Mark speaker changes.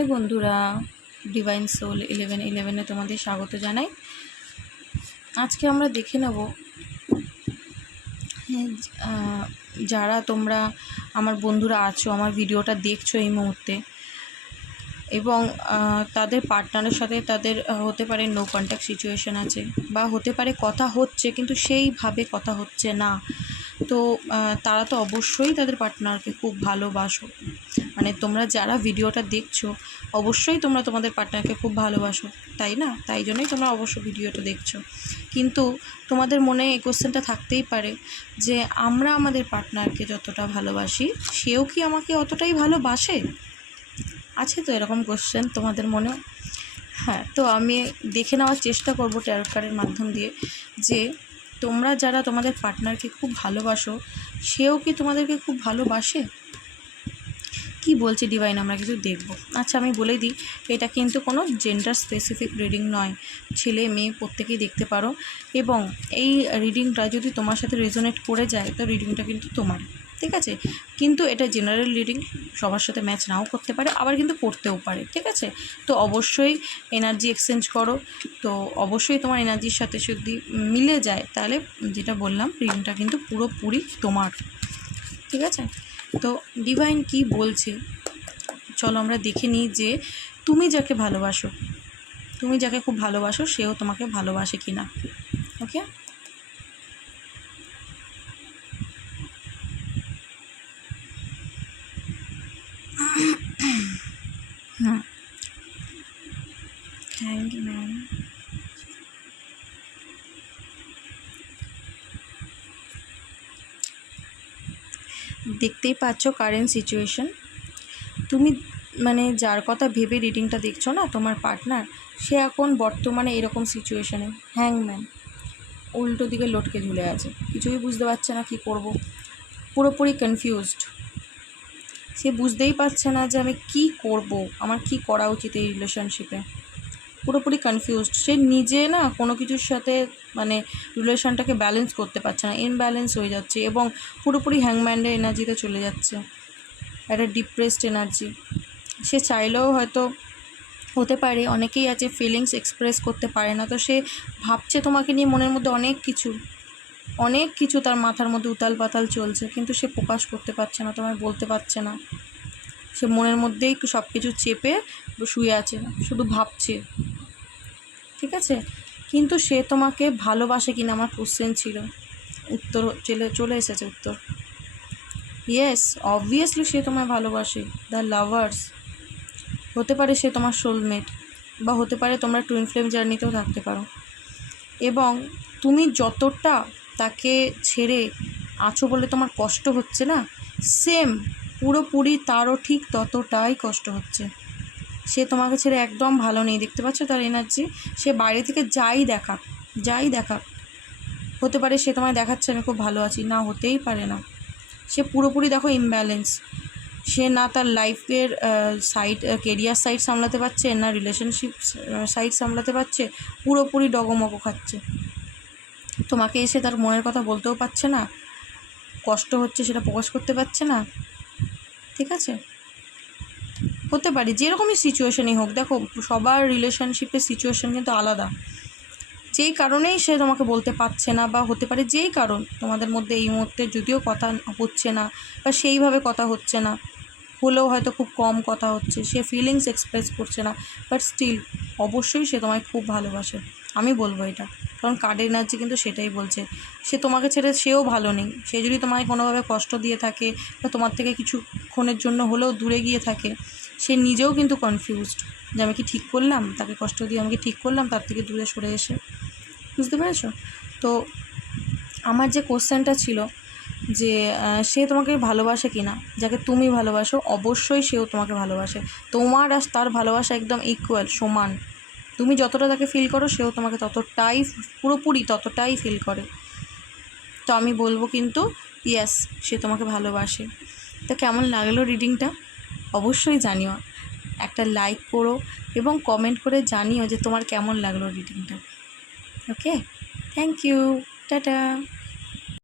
Speaker 1: Hello বন্ধুরা divine soul eleven ইলেভেনে তোমাদের স্বাগত জানাই। আজকে আমরা দেখে নেব হ্যাঁ, যারা তোমরা আমার বন্ধুরা আছো আমার ভিডিওটা দেখছ এই মুহূর্তে এবং তাদের পার্টনারের সাথে তাদের হতে পারে নো কন্ট্যাক্ট সিচুয়েশন আছে বা হতে পারে কথা হচ্ছে কিন্তু সেইভাবে কথা হচ্ছে না। তো তারা তো অবশ্যই তাদের পার্টনারকে খুব ভালোবাসো। মানে তোমরা যারা ভিডিওটা দেখছ, অবশ্যই তোমরা তোমাদের পার্টনারকে খুব ভালোবাসো, তাই না? তাই জন্যই তোমরা অবশ্য ভিডিওটা দেখছ। কিন্তু তোমাদের মনে এই কোশ্চেনটা থাকতেই পারে যে, আমরা আমাদের পার্টনারকে যতটা ভালোবাসি, সেও কি আমাকে অতটাই ভালোবাসে? আছে তো এরকম কোশ্চেন তোমাদের মনে হ্যাঁ তো আমি দেখে নেওয়ার চেষ্টা করব ট্যারোট কার্ডের মাধ্যম দিয়ে যে তোমরা যারা তোমাদের পার্টনারকে খুব ভালোবাসো, সেও কি তোমাদেরকে খুব ভালোবাসে? কি বলছে ডিভাইন আমরা কিছু দেখব। আচ্ছা আমি বলে দিই, এটা কিন্তু কোনো জেন্ডার স্পেসিফিক রিডিং নয়। ছেলে, মেয়ে প্রত্যেকেই দেখতে পারো। এবং এই রিডিংটা যদি তোমার সাথে রেজোনেট করে যায়, তো রিডিংটা কিন্তু তোমার। ঠিক আছে? কিন্তু এটা জেনারেল রিডিং সবার সাথে ম্যাচ নাও করতে পারে, আবার কিন্তু করতেও পারে, ঠিক আছে? তো অবশ্যই এনার্জি এক্সচেঞ্জ করো। তো অবশ্যই তোমার এনার্জির সাথে যদি মিলে যায়, তাহলে যেটা বললাম রিডিংটা কিন্তু পুরোপুরি তোমার, ঠিক আছে? তো ডিভাইন কি বলছে? চলো আমরা দেখে নিই যে তুমি যাকে ভালোবাসো, তুমি যাকে খুব ভালোবাসো, সেও তোমাকে ভালোবাসে কি না okay hmm thank you ma'am দেখতেই পাচ্ছ কারেন্ট সিচুয়েশন তুমি মানে যার কথা ভেবে রিডিংটা দেখছ না, তোমার পার্টনার সে এখন বর্তমানে এরকম সিচুয়েশনে হ্যাংম্যান উল্টো দিকে লটকে ঝুলে আছে। কিছুই বুঝতে পারছে না কি করব। পুরোপুরি কনফিউজড সে বুঝতেই পারছে না যে আমি কি করব, আমার কি করা উচিত এই রিলেশনশিপে পুরোপুরি কনফিউজড সে নিজে না কোনো কিছুর সাথে মানে রিলেশনটাকে ব্যালেন্স করতে পারছে না ইনব্যালেন্স হয়ে যাচ্ছে এবং পুরোপুরি হ্যাংম্যান্ডের এনার্জিতে চলে যাচ্ছে। একটা ডিপ্রেসড এনার্জি সে চাইলেও হয়তো হতে পারে, অনেকেই আছে ফিলিংস এক্সপ্রেস করতে পারে না, তো সে ভাবছে তোমাকে নিয়ে মনের মধ্যে অনেক কিছু। অনেক কিছু তার মাথার মধ্যে উতাল পাতাল চলছে, কিন্তু সে প্রকাশ করতে পারছে না, তোমায় বলতে পারছে না। সে মনের মধ্যেই সব কিছু চেপে শুয়ে আছে, শুধু ভাবছে। ঠিক আছে? কিন্তু সে তোমাকে ভালোবাসে কিনা আমার কোশ্চেন ছিল। উত্তর চলে চলে এসেছে উত্তর। ইয়েস অবভিয়াসলি সে তোমায় ভালোবাসে দ্য লাভার্স হতে পারে সে তোমার সোলমেট বা হতে পারে তোমরা টুইন ফ্লেম জার্নিতেও থাকতে পারো। এবং তুমি যতটা তাকে ছেড়ে আছো বলে তোমার কষ্ট হচ্ছে না সেম পুরোপুরি তারও ঠিক ততটাই কষ্ট হচ্ছে। সে তোমাকে ছেড়ে একদম ভালো নেই, দেখতে পাচ্ছ তার এনার্জি সে বাইরে থেকে যাই দেখা যাই দেখা। হতে পারে সে তোমায় দেখাচ্ছে, আমি খুব ভালো আছি। না, হতেই পারে না। সে পুরোপুরি দেখো ইমব্যালেন্স সে না তার লাইফের সাইড কেরিয়ার সাইড সামলাতে পারছে, না রিলেশনশিপ সাইড সামলাতে পারছে, পুরোপুরি ডগমগো খাচ্ছে। তোমাকে এসে তার মনের কথা বলতেও পারছে না। কষ্ট হচ্ছে সেটা প্রকাশ করতে পারছে না। ঠিক আছে? হতে পারে, যেরকমই সিচুয়েশানই হোক, দেখো, সবার রিলেশনশিপের সিচুয়েশন কিন্তু আলাদা। যেই কারণেই সে তোমাকে বলতে পারছে না বা হতে পারে যেই কারণ, তোমাদের মধ্যে এই মুহূর্তে যদিও কথা হচ্ছে না বা সেইভাবে কথা হচ্ছে না, হলেও হয়তো খুব কম কথা হচ্ছে, সে ফিলিংস এক্সপ্রেস করছে না বাট স্টিল অবশ্যই সে তোমায় খুব ভালোবাসে। আমি বলব এটা। কারণ কার্ডের এনার্জি কিন্তু সেটাই বলছে। সে তোমাকে ছেড়ে সেও ভালো নেই। সে যদি তোমায় কোনোভাবে কষ্ট দিয়ে থাকে বা তোমার থেকে কিছুক্ষণের জন্য হলেও দূরে গিয়ে থাকে, সে নিজেও কিন্তু কনফিউজড যে আমি কি ঠিক করলাম? তাকে কষ্ট দিয়ে আমি কি ঠিক করলাম? তার থেকে দূরে সরে এসে। বুঝতে পেরেছ? তো আমার যে কোশ্চেনটা ছিল যে সে তোমাকে ভালোবাসে কি না যাকে তুমি ভালোবাসো, অবশ্যই সেও তোমাকে ভালোবাসে। তোমার আর তার ভালোবাসা একদম ইকুয়াল সমান। তুমি যতটা তাকে ফিল করো, সেও তোমাকে ততটাই, পুরোপুরি ততটাই ফিল করে। তো আমি বলব কিন্তু ইয়াস সে তোমাকে ভালোবাসে। তো কেমন লাগল রিডিংটা অবশ্যই জানিও। একটা লাইক করো এবং কমেন্ট করে জানিও যে তোমার কেমন লাগল রিডিংটা ওকে থ্যাংক ইউ টাটা